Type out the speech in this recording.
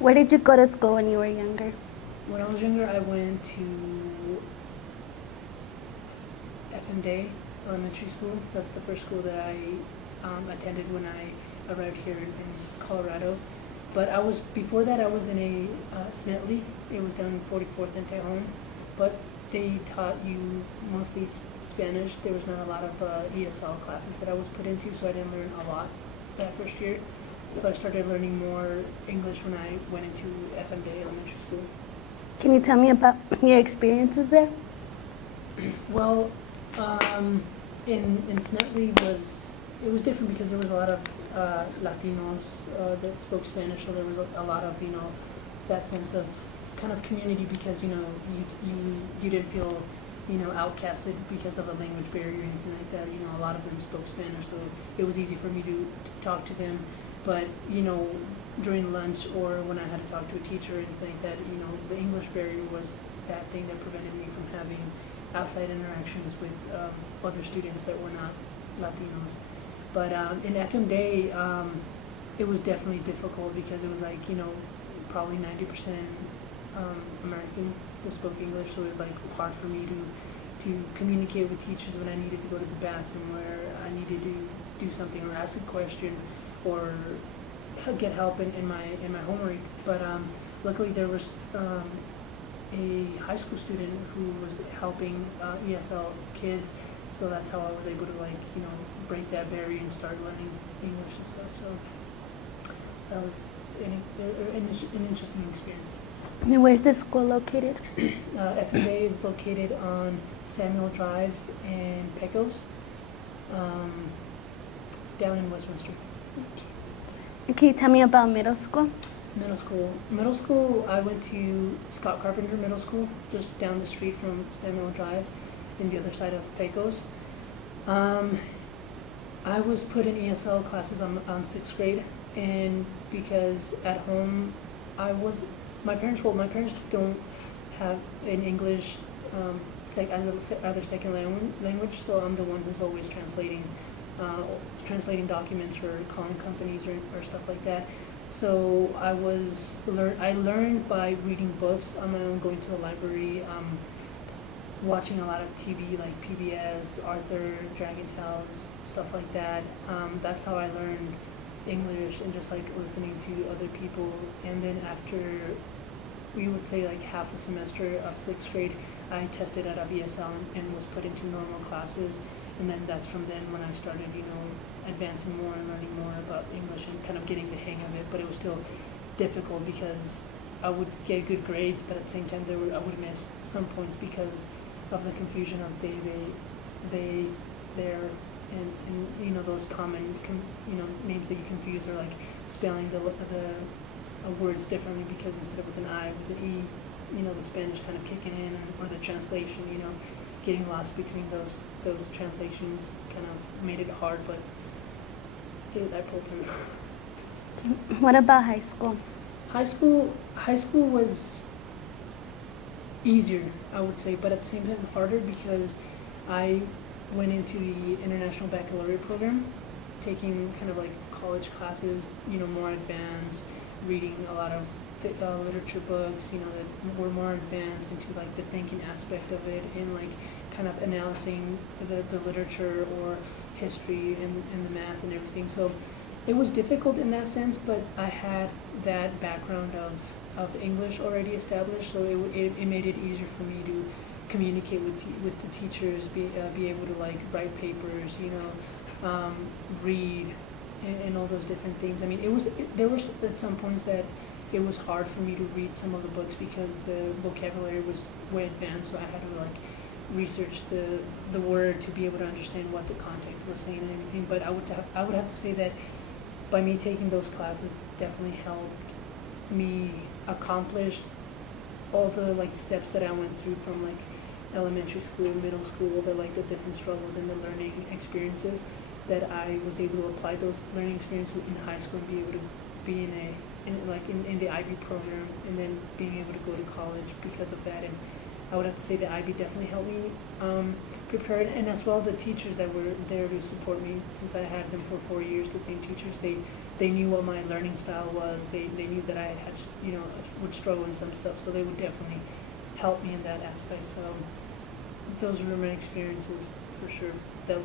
Where did you go to school when you were younger? When I was younger, I went to FMD Elementary School. That's the first school that I attended when I arrived here in Colorado. But before that, I was in a Snetley. It was down in 44th and Tejon. But they taught you mostly Spanish. There was not a lot of ESL classes that I was put into, so I didn't learn a lot that first year. So I started learning more English when I went into FMD Elementary School. Can you tell me about your experiences there? Well, in Snetley it was different because there was a lot of Latinos that spoke Spanish, so there was a lot of that sense of kind of community because you didn't feel outcasted because of the language barrier or anything like that. A lot of them spoke Spanish, so it was easy for me to talk to them. But during lunch or when I had to talk to a teacher or anything like that, the English barrier was that thing that prevented me from having outside interactions with other students that were not Latinos. But in FMD, it was definitely difficult because it was like, probably 90% American that spoke English, so it was like hard for me to communicate with teachers when I needed to go to the bathroom, where I needed to do something or ask a question or get help in my homework. But luckily there was a high school student who was helping ESL kids, so that's how I was able to break that barrier and start learning English and stuff. So that was an interesting experience. And where's the school located? FMA is located on Samuel Drive in Pecos, down in Westminster. And can you tell me about middle school? Middle school, I went to Scott Carpenter Middle School, just down the street from Samuel Drive, in the other side of Pecos. I was put in ESL classes on 6th grade, and because at home my parents don't have an English as other second language, so I'm the one who's always translating documents or calling companies or stuff like that. So I learned by reading books on my own, going to the library, watching a lot of TV like PBS, Arthur, Dragon Tales, stuff like that. That's how I learned English, and just listening to other people. And then after, we would say half a semester of 6th grade, I tested out of ESL and was put into normal classes. And then that's from then when I started, advancing more and learning more about English and kind of getting the hang of it. But it was still difficult because I would get good grades, but at the same time I would miss some points because of the confusion of they, their, and those common names that you confuse, or spelling the words differently because instead of with an I, with an E, the Spanish kind of kicking in, or the translation, getting lost between those translations kind of made it hard, but I pulled through. What about high school? High school was easier, I would say, but at the same time harder because I went into the International Baccalaureate program, taking kind of college classes, more advanced, reading a lot of literature books, that were more advanced into the thinking aspect of it, and kind of analyzing the literature or history and the math and everything. So it was difficult in that sense, but I had that background of English already established, so it made it easier for me to communicate with the teachers, be able to write papers, read, and all those different things. I mean, there was at some points that it was hard for me to read some of the books because the vocabulary was way advanced, so I had to research the word to be able to understand what the context was saying and everything. But I would have to say that by me taking those classes definitely helped me accomplish all the steps that I went through from elementary school, middle school, the different struggles and the learning experiences, that I was able to apply those learning experiences in high school and be able to be in the IB program, and then being able to go to college because of that. And I would have to say that IB definitely helped me prepare, and as well the teachers that were there to support me, since I had them for 4 years, the same teachers, they they knew what my learning style was. They knew that I had, would struggle in some stuff, so they would definitely help me in that aspect. So those were my experiences for sure. That